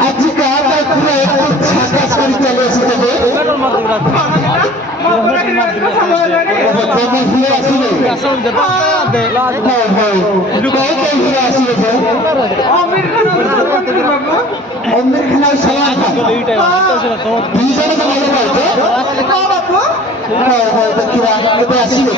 আজকে কাটা পুরো একটু ছাকা ছড়ি চলে এসেছে অমির খানার সমান দুইজনে তো ভালো পাইতো আসিবে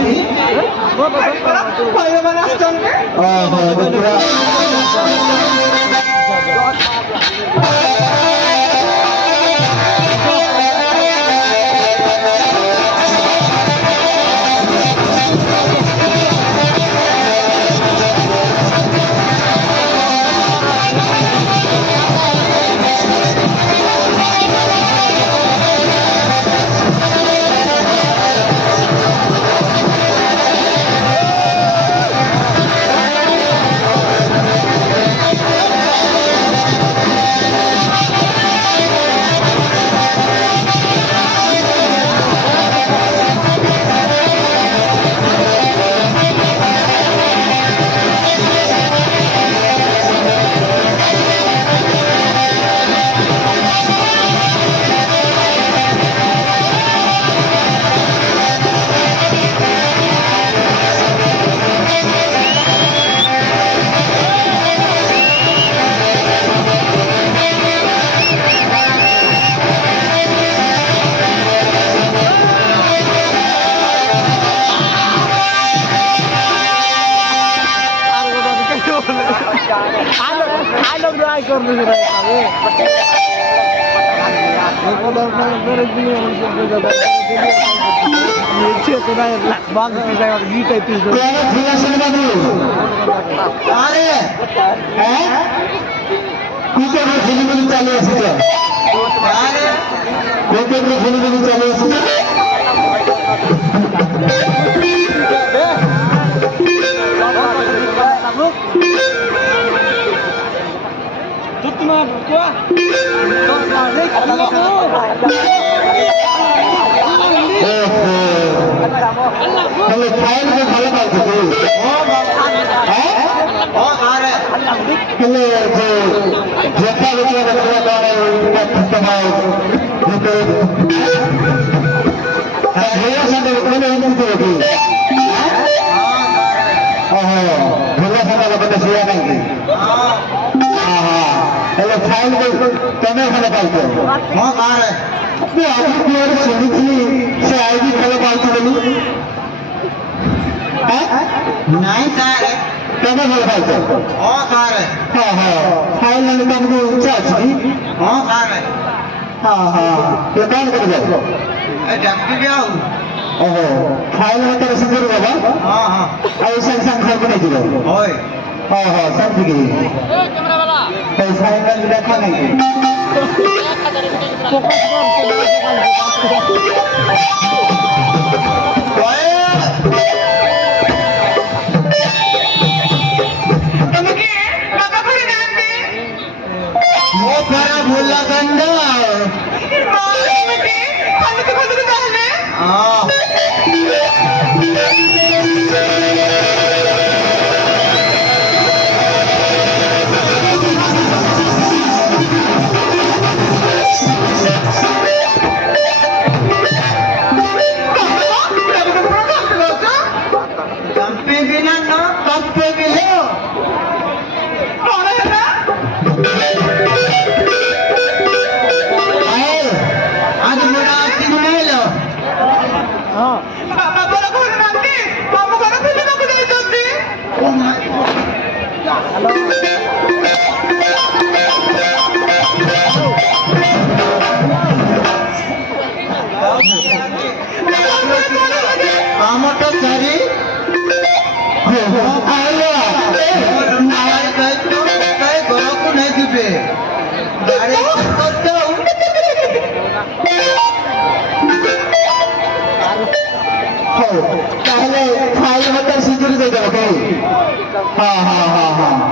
কি চালিয়ে এসেছে চালিয়ে এসেছে ভালো পাইছে তুমি ভালো পাইছো শুনেছি সে আইডি ভালো পাইছো বলি নাই স্যার তুমি ভালো পাইছো হ্যাঁ হ্যাঁ ফাইল নামে তোমাকে ইচ্ছা আছে হ্যাঁ হ্যাঁ কଣ କରିବ ଓହୋ ଫାଇଲ ହାତରେ ସିନ୍ଦୁର ବାବା ଆଉ ସାଙ୍ଗେ ସାଙ୍ଗେ ଘରକୁ ନେଇଯିବ ହଁ ହଁ ସେମିତି ଫାଇନାଲ ଦେଖା ନାଇଁ भूला गंडा তাহলে ফাইল হাতে সিজুরি দিয়ে দেবো। হ্যাঁ হ্যাঁ হ্যাঁ হ্যাঁ